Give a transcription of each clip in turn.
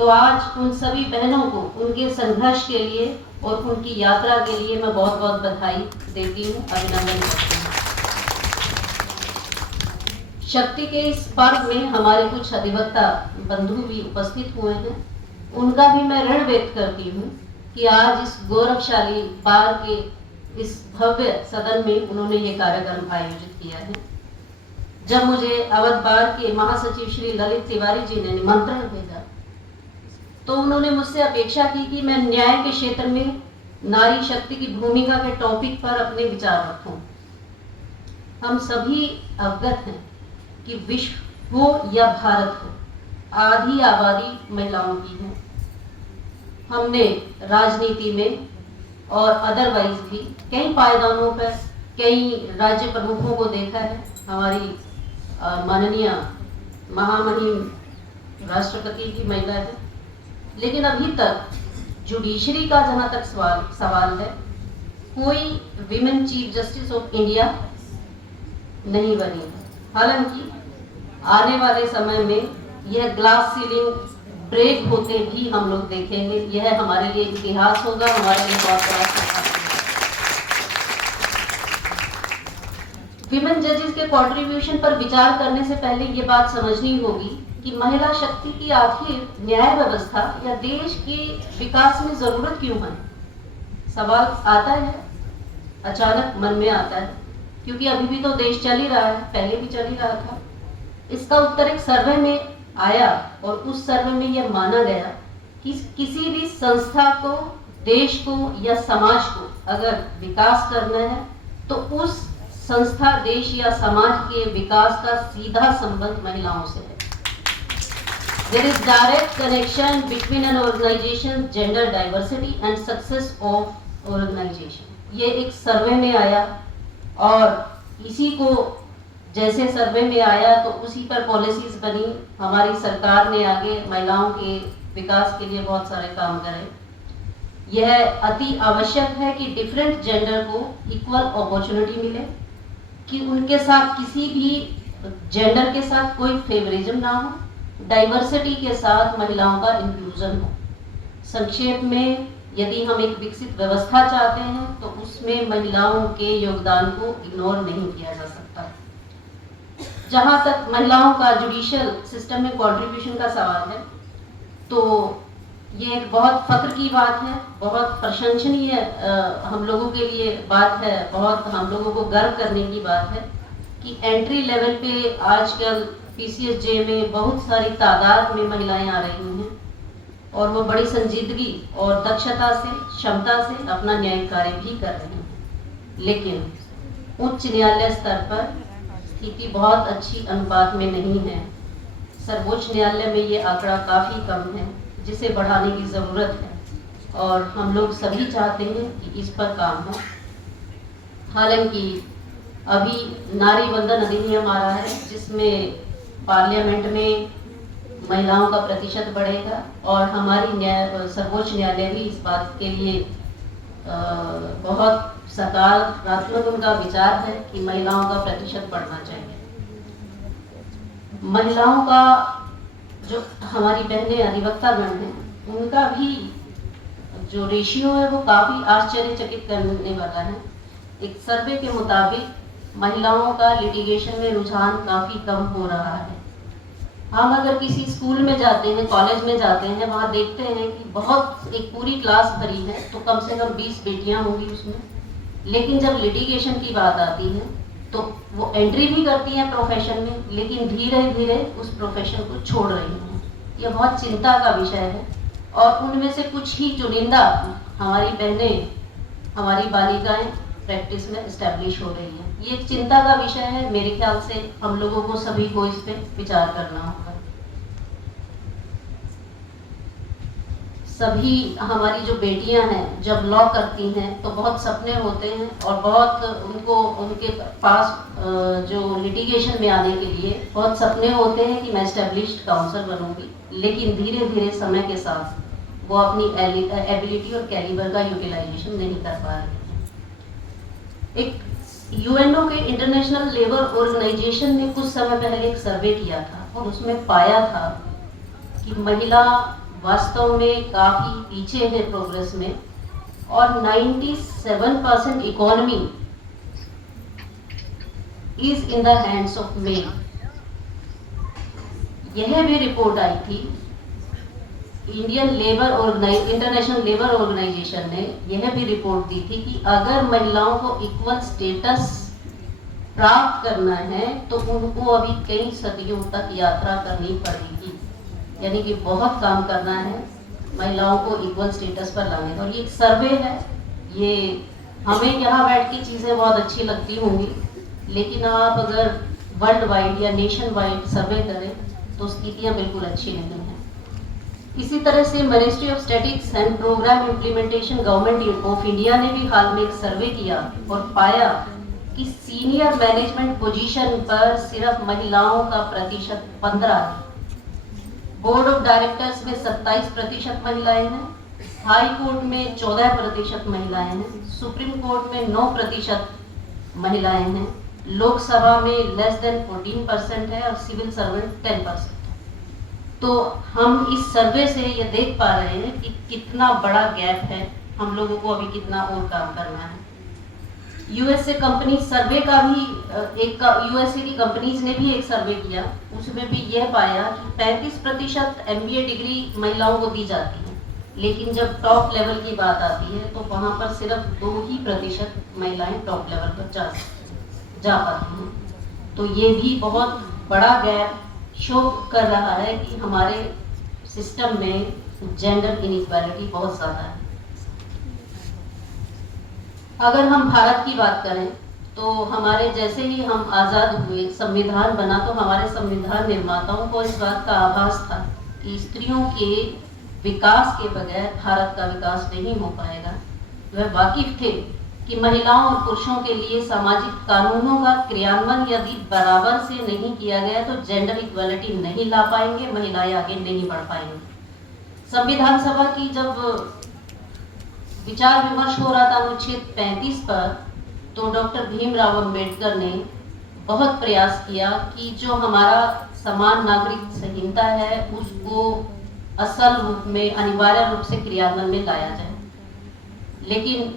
तो आज उन सभी बहनों को उनके संघर्ष के लिए और उनकी यात्रा के लिए मैं बहुत बहुत बधाई देती हूँ, अभिनंदन करती हूँ। शक्ति के इस पर्व में हमारे कुछ अधिवक्ता बंधु भी उपस्थित हुए हैं, उनका भी मैं ऋण व्यक्त करती हूँ कि आज इस गौरवशाली बार के इस भव्य सदन में उन्होंने ये कार्यक्रम आयोजित किया है। जब मुझे अवध बार के महासचिव श्री ललित तिवारी जी ने निमंत्रण भेजा तो उन्होंने मुझसे अपेक्षा की कि मैं न्याय के क्षेत्र में नारी शक्ति की भूमिका के टॉपिक पर अपने विचार रखूं। हम सभी अवगत हैं कि विश्व हो या भारत हो, आधी आबादी महिलाओं की है। हमने राजनीति में और अदरवाइज भी कई पायदानों पर कई राज्य प्रमुखों को देखा है। हमारी माननीय महामहिम राष्ट्रपति की महिला है, लेकिन अभी तक जुडिशरी का जहां तक सवाल है, कोई women chief justice of India नहीं बनी है। हालांकि आने वाले समय में यह ग्लास सीलिंग ब्रेक होते भी हम लोग देखेंगे। यह हमारे लिए इतिहास होगा, हमारे लिए बहुत बड़ा सफल। विमेन जजेस के कंट्रीब्यूशन पर विचार करने से पहले ये बात समझनी होगी कि महिला शक्ति की आखिर न्याय व्यवस्था या देश के विकास में जरूरत क्यों है। सवाल आता है, अचानक मन में आता है, क्योंकि अभी भी तो देश चल ही रहा है, पहले भी चल ही रहा था। इसका उत्तर एक सर्वे में आया और उस सर्वे में यह माना गया कि किसी भी संस्था को, देश को या समाज को अगर विकास करना है तो उस संस्था, देश या समाज के विकास का सीधा संबंध महिलाओं से है। There is direct connection between an organization, gender diversity and success of organization. ये एक सर्वे में आया और इसी को जैसे सर्वे में आया तो उसी पर पॉलिसीज बनी। हमारी सरकार ने आगे महिलाओं के विकास के लिए बहुत सारे काम करे। यह अति आवश्यक है कि डिफरेंट जेंडर को इक्वल अपॉर्चुनिटी मिले, कि उनके साथ किसी भी जेंडर के साथ कोई फेवरिज्म ना हो, डाइवर्सिटी के साथ महिलाओं का इंक्लूजन हो। संक्षेप में यदि हम एक विकसित व्यवस्था चाहते हैं तो उसमें महिलाओं के योगदान को इग्नोर नहीं किया जा सकता। जहां तक महिलाओं का जुडिशियल सिस्टम में कंट्रीब्यूशन का सवाल है, तो ये एक बहुत फख्र की बात है, बहुत प्रशंसनीय हम लोगों के लिए बात है, बहुत हम लोगों को गर्व करने की बात है कि एंट्री लेवल पे आजकल पीसीएसजे में बहुत सारी तादाद में महिलाएं आ रही हैं और वो बड़ी संजीदगी और दक्षता से, क्षमता से अपना न्यायिक कार्य भी कर रही हैं। लेकिन उच्च न्यायालय स्तर पर स्थिति बहुत अच्छी अनुपात में नहीं है। सर्वोच्च न्यायालय में ये आंकड़ा काफ़ी कम है, जिसे बढ़ाने की ज़रूरत है और हम लोग सभी चाहते हैं कि इस पर काम हो। हालांकि अभी नारी वंदन अधिनियम आ रहा है, जिसमें पार्लियामेंट में महिलाओं का प्रतिशत बढ़ेगा और हमारी सर्वोच्च न्यायालय भी इस बात के लिए बहुत सकारात्मक उनका विचार है कि महिलाओं का प्रतिशत बढ़ना चाहिए। महिलाओं का जो हमारी बहनें अधिवक्ता गण हैं, उनका भी जो रेशियो है वो काफ़ी आश्चर्यचकित करने वाला है। एक सर्वे के मुताबिक महिलाओं का लिटिगेशन में रुझान काफ़ी कम हो रहा है। हम अगर किसी स्कूल में जाते हैं, कॉलेज में जाते हैं, वहाँ देखते हैं कि बहुत एक पूरी क्लास भरी है तो कम से कम 20 बेटियाँ होंगी उसमें। लेकिन जब लिटिगेशन की बात आती है तो वो एंट्री भी करती हैं प्रोफेशन में, लेकिन धीरे धीरे उस प्रोफेशन को छोड़ रही हैं। ये बहुत चिंता का विषय है और उनमें से कुछ ही चुनिंदा हमारी बहनें, हमारी बालिकाएं प्रैक्टिस में इस्टेब्लिश हो रही है। ये एक चिंता का विषय है। मेरे ख्याल से हम लोगों को सभी को इस पे विचार करना होगा। सभी हमारी जो बेटियां हैं जब लॉ करती हैं तो बहुत सपने होते हैं और बहुत उनको उनके पास जो लिटिगेशन में आने के लिए बहुत सपने होते हैं कि मैं एस्टेब्लिश्ड काउंसलर बनूंगी, लेकिन धीरे धीरे समय के साथ वो अपनी एबिलिटी और कैलिबर का यूटिलाइजेशन नहीं कर पा रही है। एक यूएनओ के इंटरनेशनल लेबर ऑर्गेनाइजेशन ने कुछ समय पहले एक सर्वे किया था और उसमें पाया था कि महिला वास्तव में काफी पीछे है प्रोग्रेस में, और 97% economy is in the hands of male. यह भी रिपोर्ट आई थी, इंटरनेशनल लेबर ऑर्गेनाइजेशन ने यह भी रिपोर्ट दी थी कि अगर महिलाओं को इक्वल स्टेटस प्राप्त करना है तो उनको अभी कई सदियों तक यात्रा करनी पड़ेगी, यानी कि बहुत काम करना है महिलाओं को इक्वल स्टेटस पर लाने का। और ये एक सर्वे है, ये हमें यहाँ बैठ के चीज़ें बहुत अच्छी लगती होंगी, लेकिन आप अगर वर्ल्ड वाइड या नेशन वाइड सर्वे करें तो स्थितियाँ बिल्कुल अच्छी नहीं हैं। इसी तरह से ministry of statistics and programme implementation government of India ने भी हाल में एक सर्वे किया और पाया कि सीनियर मैनेजमेंट पोजीशन पर सिर्फ महिलाओं का प्रतिशत 15 है। बोर्ड ऑफ डायरेक्टर्स में 27% महिलाएं हैं, हाई कोर्ट में 14% महिलाएं हैं, सुप्रीम कोर्ट में 9% महिलाएं हैं, लोकसभा में लेस देन 14% है और सिविल सर्वेंट 10%। तो हम इस सर्वे से ये देख पा रहे हैं कि कितना बड़ा गैप है, हम लोगों को अभी कितना और काम करना है। यूएसए कंपनी सर्वे का भी यूएसए की कंपनीज ने भी एक सर्वे किया, उसमें भी यह पाया कि 35% एमबीए डिग्री महिलाओं को दी जाती है, लेकिन जब टॉप लेवल की बात आती है तो वहाँ पर सिर्फ 2% महिलाएं टॉप लेवल पर जा पाती हैं। तो ये भी बहुत बड़ा गैप शो कर रहा है कि हमारे सिस्टम में जेंडर इनइक्वालिटी बहुत ज़्यादा है। अगर हम भारत की बात करें तो हमारे जैसे ही हम आज़ाद हुए, संविधान बना, तो हमारे संविधान निर्माताओं को इस बात का आभास था कि स्त्रियों के विकास के बगैर भारत का विकास नहीं हो पाएगा। वह वाकिफ थे कि महिलाओं और पुरुषों के लिए सामाजिक कानूनों का क्रियान्वयन यदि बराबर से नहीं किया गया तो जेंडर इक्वालिटी नहीं ला पाएंगे, महिलाएं आगे नहीं बढ़ पाएंगी। संविधान सभा की जब विचार विमर्श हो रहा था अनुच्छेद 35 पर, तो डॉक्टर भीमराव अंबेडकर ने बहुत प्रयास किया कि जो हमारा समान नागरिक संहिता है उसको असल रूप में, अनिवार्य रूप से क्रियान्वयन में लाया जाए, लेकिन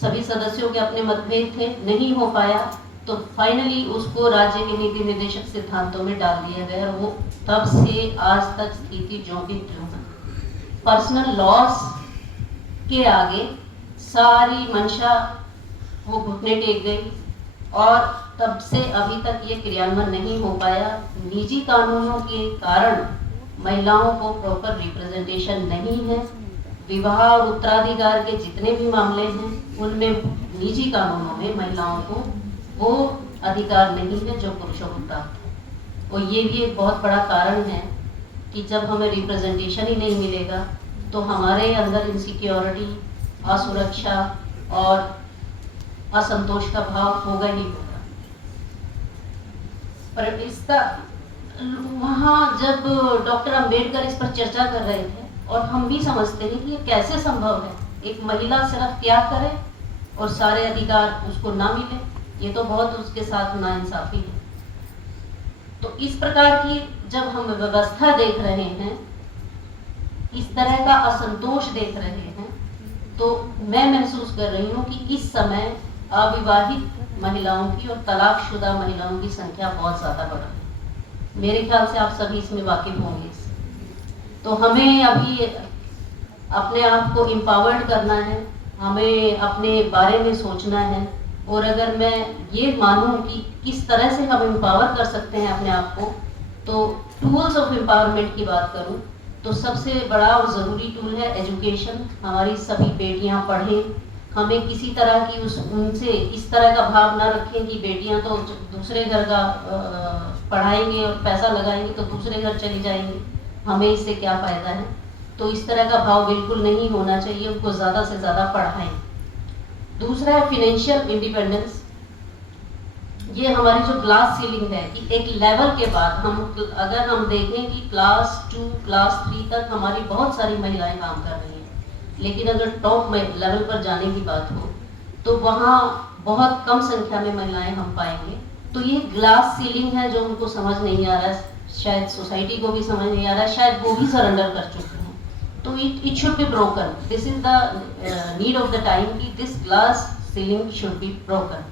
सभी सदस्यों के अपने मतभेद थे, नहीं हो पाया। तो फाइनली उसको राज्य के नीति निर्देशक सिद्धांतों में डाल दिया गया और वो तब से आज तक स्थिति जो भी क्यों है, पर्सनल लॉस के आगे सारी मंशा वो घुटने टेक गई और तब से अभी तक ये क्रियान्वयन नहीं हो पाया। निजी कानूनों के कारण महिलाओं को प्रॉपर रिप्रेजेंटेशन नहीं है। विवाह और उत्तराधिकार के जितने भी मामले हैं उनमें निजी कानूनों में महिलाओं को वो अधिकार नहीं है जो पुरुषों को प्राप्त है। और ये भी एक बहुत बड़ा कारण है कि जब हमें रिप्रेजेंटेशन ही नहीं मिलेगा तो हमारे अंदर इनसिक्योरिटी, असुरक्षा और असंतोष का भाव होगा ही होगा। पर इसका वहाँ जब डॉक्टर अंबेडकर इस पर चर्चा कर रहे थे और हम भी समझते हैं कि ये कैसे संभव है, एक महिला सिर्फ त्याग करे और सारे अधिकार उसको ना मिले, ये तो बहुत उसके साथ नाइंसाफी है। तो इस प्रकार की जब हम व्यवस्था देख रहे हैं, इस तरह का असंतोष देख रहे हैं, तो मैं महसूस कर रही हूँ कि इस समय अविवाहित महिलाओं की और तलाकशुदा महिलाओं की संख्या बहुत ज़्यादा बढ़ रही है। मेरे ख्याल से आप सभी इसमें वाकिफ होंगे। तो हमें अभी अपने आप को एम्पावर्ड करना है, हमें अपने बारे में सोचना है। और अगर मैं ये मानूं कि किस तरह से हम एम्पावर कर सकते हैं अपने आप को, तो टूल्स ऑफ एम्पावरमेंट की बात करूं तो सबसे बड़ा और ज़रूरी टूल है एजुकेशन। हमारी सभी बेटियां पढ़ें, हमें किसी तरह की उनसे इस तरह का भाव ना रखें कि बेटियां तो दूसरे घर का पढ़ाएंगे और पैसा लगाएंगे तो दूसरे घर चली जाएंगी, हमें इससे क्या फ़ायदा है। तो इस तरह का भाव बिल्कुल नहीं होना चाहिए, उनको ज़्यादा से ज़्यादा पढ़ाएं। दूसरा है फिनेंशियल इंडिपेंडेंस। ये हमारी जो ग्लास सीलिंग है कि एक लेवल के बाद अगर हम देखें कि क्लास 2, क्लास 3 तक हमारी बहुत सारी महिलाएं काम कर रही हैं, लेकिन अगर टॉप लेवल पर जाने की बात हो तो वहाँ बहुत कम संख्या में महिलाएं हम पाएंगे। तो ये ग्लास सीलिंग है जो उनको समझ नहीं आ रहा है, शायद सोसाइटी को भी समझ नहीं आ रहा है, शायद वो भी सरेंडर कर चुके हैं। तो it should be broken. This is the need of the time कि this glass ceiling should be broken.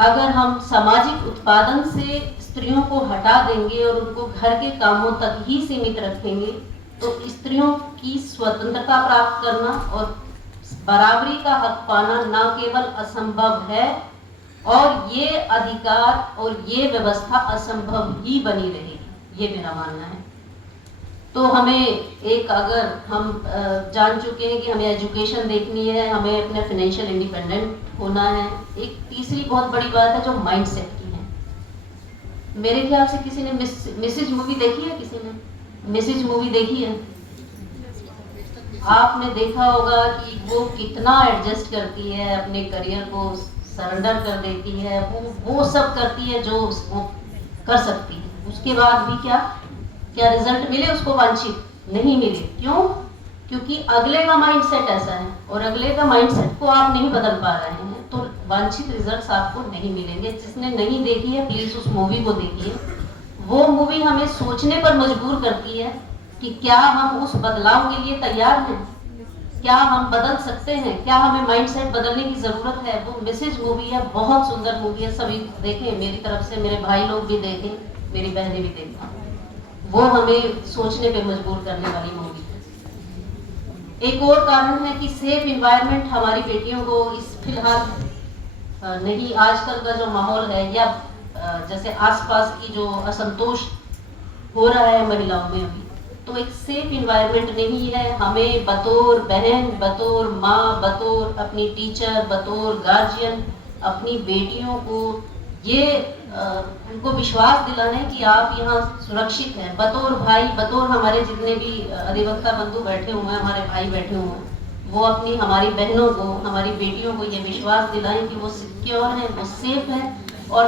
अगर हम सामाजिक उत्पादन से स्त्रियों को हटा देंगे और उनको घर के कामों तक ही सीमित रखेंगे तो स्त्रियों की स्वतंत्रता प्राप्त करना और बराबरी का हक पाना न केवल असंभव है और ये अधिकार और ये व्यवस्था असंभव ही बनी रहेगी, ये मेरा मानना है। तो हमें एक, अगर हम जान चुके हैं कि हमें एजुकेशन देखनी है, हमें अपने फाइनेंशियल इंडिपेंडेंट होना है, एक तीसरी बहुत बड़ी बात है जो माइंडसेट की है। मेरे ख्याल से किसी ने मिसेज मूवी देखी है? किसी ने मिसेज मूवी देखी है? आपने देखा होगा कि वो कितना एडजस्ट करती है, अपने करियर को सरेंडर कर देती है, वो सब करती है जो वो कर सकती है। उसके बाद भी क्या रिजल्ट मिले उसको? वांछित नहीं मिले। क्यों? क्योंकि अगले का माइंडसेट ऐसा है और अगले का माइंडसेट को आप नहीं बदल पा रहे हैं, तो वांछित रिजल्ट्स आपको नहीं मिलेंगे। जिसने नहीं देखी है प्लीज उस मूवी को देखिए। वो मूवी हमें सोचने पर मजबूर करती है कि क्या हम उस बदलाव के लिए तैयार हैं, क्या हम बदल सकते हैं, क्या हमें माइंडसेट बदलने की जरूरत है। वो मिसेज मूवी है, बहुत सुंदर मूवी है, सभी देखें। मेरी तरफ से मेरे भाई लोग भी देखें, मेरी बहनें भी देखें। वो हमें सोचने पे मजबूर करने वाली मूवी है। एक और कारण है कि सेफ इन्वायरमेंट हमारी बेटियों को इस फिलहाल नहीं, आजकल का जो माहौल है या जैसे आसपास की जो असंतोष हो रहा है महिलाओं में अभी, तो एक सेफ इन्वायरमेंट नहीं है। हमें बतौर बहन, बतौर माँ, बतौर अपनी टीचर, बतौर गार्जियन अपनी बेटियों को ये उनको विश्वास दिलाना है कि आप यहाँ सुरक्षित हैं। बतौर भाई, बतौर हमारे जितने भी अधिवक्ता बंधु बैठे हुए हैं, हमारे भाई बैठे हुए हैं, वो अपनी हमारी बहनों को, हमारी बेटियों को ये विश्वास दिलाएं कि वो सिक्योर है, वो सेफ है। और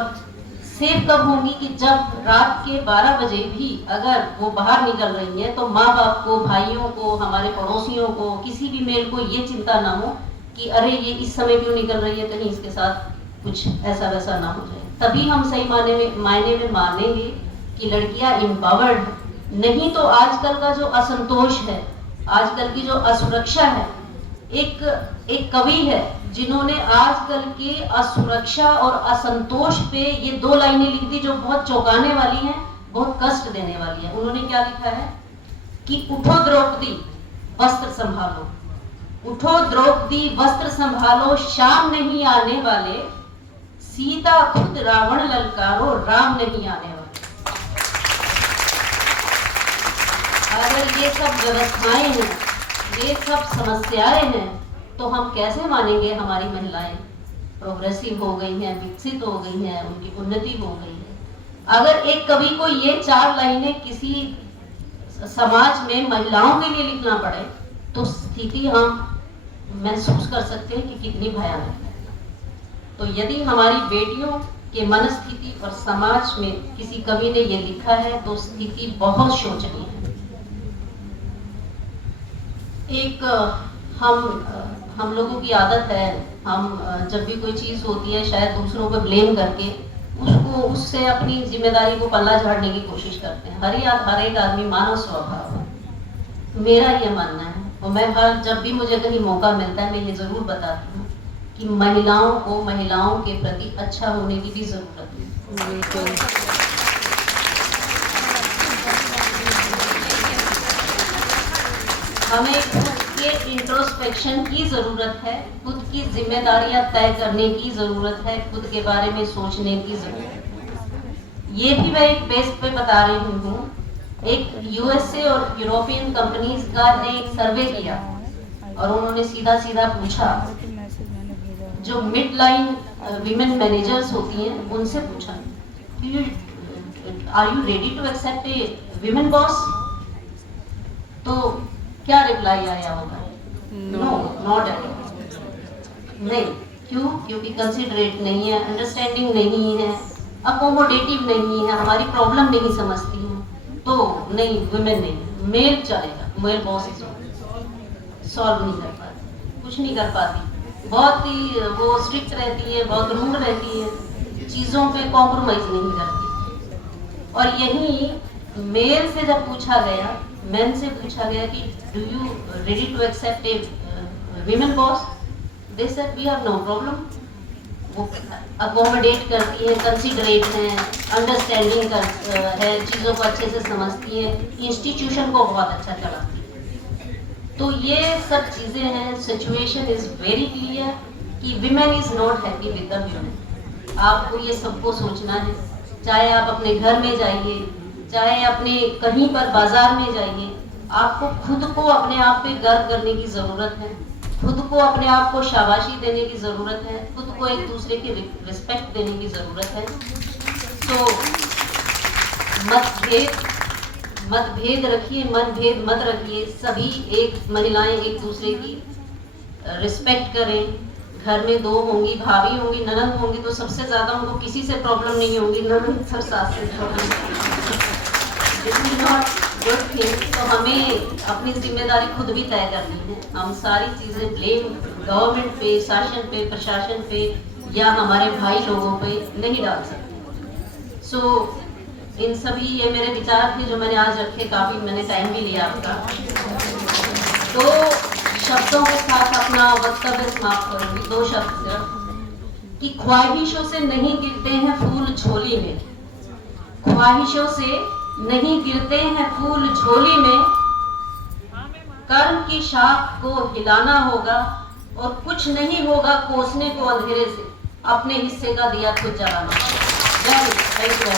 सेफ कब होंगी? कि जब रात के 12 बजे भी अगर वो बाहर निकल रही है तो माँ बाप को, भाइयों को, हमारे पड़ोसियों को, किसी भी मेल को ये चिंता ना हो कि अरे ये इस समय क्यों निकल रही है, कहीं इसके साथ कुछ ऐसा वैसा ना हो जाए। तभी हम सही मायने में मानेंगे कि लड़कियां एम्पावर्ड। नहीं तो आजकल का जो असंतोष है, आजकल की जो असुरक्षा है, एक कवि है जिन्होंने आजकल के असुरक्षा और असंतोष पे ये 2 लाइनें लिख दी जो बहुत चौंकाने वाली हैं, बहुत कष्ट देने वाली है। उन्होंने क्या लिखा है कि उठो द्रौपदी वस्त्र संभालो, उठो द्रौपदी वस्त्र संभालो, शाम नहीं आने वाले, सीता खुद रावण ललकारो, राम नहीं आने वाले। अगर ये सब व्यवस्थाएं हैं, ये सब समस्याएं हैं, तो हम कैसे मानेंगे हमारी महिलाएं प्रोग्रेसिव हो गई हैं, विकसित हो गई हैं, उनकी उन्नति हो गई है। अगर एक कवि को ये 4 लाइनें किसी समाज में महिलाओं के लिए लिखना पड़े तो स्थिति हम महसूस कर सकते हैं कि कितनी भयानक है। तो यदि हमारी बेटियों के मनस्थिति और समाज में किसी कवि ने ये लिखा है तो स्थिति बहुत शोचनीय है। एक हम लोगों की आदत है, हम जब भी कोई चीज होती है शायद दूसरों पर ब्लेम करके उससे अपनी जिम्मेदारी को पल्ला झाड़ने की कोशिश करते हैं। हर एक आदमी मानव स्वभाव है, मेरा ये मानना है। और मैं जब भी मुझे कहीं मौका मिलता है मैं ये जरूर बताती हूँ कि महिलाओं को महिलाओं के प्रति अच्छा होने की भी जरूरत है। हमें खुद के इंट्रोस्पेक्शन की जरूरत है, खुद की जिम्मेदारियां तय करने की जरूरत है, खुद के बारे में सोचने की जरूरत है। ये भी मैं एक बेस पे बता रही हूँ। एक यूएसए और यूरोपियन कंपनीज का ने एक सर्वे किया और उन्होंने सीधा सीधा पूछा, जो मिड लाइन विमेन मैनेजर्स होती हैं उनसे पूछा, are you ready to accept a women boss? तो क्या रिप्लाई आया होगा? No, not at all. नहीं, क्यों? क्योंकि कंसिडरेट नहीं है, अंडरस्टैंडिंग नहीं है, अकोमोडेटिव नहीं है, हमारी प्रॉब्लम नहीं समझती है। तो नहीं, वुमेन नहीं, मेल चलेगा, मेल बॉस सॉल्व नहीं कर पाती, कुछ नहीं कर पाती, बहुत ही वो स्ट्रिक्ट रहती है, बहुत रूड रहती है, चीज़ों पे कॉम्प्रोमाइज नहीं करती। और यही मेल से जब पूछा गया, मेन से पूछा गया कि do you ready to accept a women boss, they said we have no problem. वो अकोमोडेट करती है, कंसिडरेट है, अंडरस्टैंडिंग है, चीज़ों को अच्छे से समझती है, इंस्टीट्यूशन को बहुत अच्छा चलाती है। तो ये सब चीज़ें हैं। सिचुएशन इज़ वेरी क्लियर कि women is not happy with the human. आपको ये सबको सोचना है, चाहे आप अपने घर में जाइए, चाहे अपने कहीं पर बाजार में जाइए, आपको खुद को अपने आप पे गर्व करने की ज़रूरत है, खुद को अपने आप को शाबाशी देने की ज़रूरत है, खुद को एक दूसरे की रिस्पेक्ट देने की ज़रूरत है। तो मतभेद रखिए, मतभेद मत रखिए, सभी एक महिलाएं एक दूसरे की रिस्पेक्ट करें। घर में दो होंगी, भाभी होंगी, ननद होंगी, तो सबसे ज़्यादा उनको किसी से प्रॉब्लम नहीं होगी, ननद सब सास से प्रॉब्लम। Good thing. तो हमें अपनी जिम्मेदारी खुद भी तय करनी है। हम सारी चीज़ें ब्लेम गवर्नमेंट पे, शासन पे, प्रशासन पे या हमारे भाई लोगों पे नहीं डाल सकते। सो इन सभी ये मेरे विचार थे जो मैंने आज रखे। काफ़ी मैंने टाइम भी लिया आपका। तो शब्दों के साथ अपना वक्तव्य समाप्त करूंगी। 2 शब्द सिर्फ कि ख्वाहिशों से नहीं गिरते हैं फूल झोली में, ख्वाहिशों से नहीं गिरते हैं फूल झोली में, कर्म की शाख को हिलाना होगा और कुछ नहीं होगा कोसने को अंधेरे से, अपने हिस्से का दिया खुद जलाना। जय हिंद। Thank you.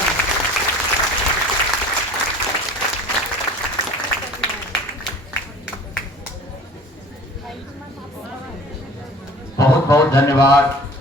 बहुत बहुत धन्यवाद।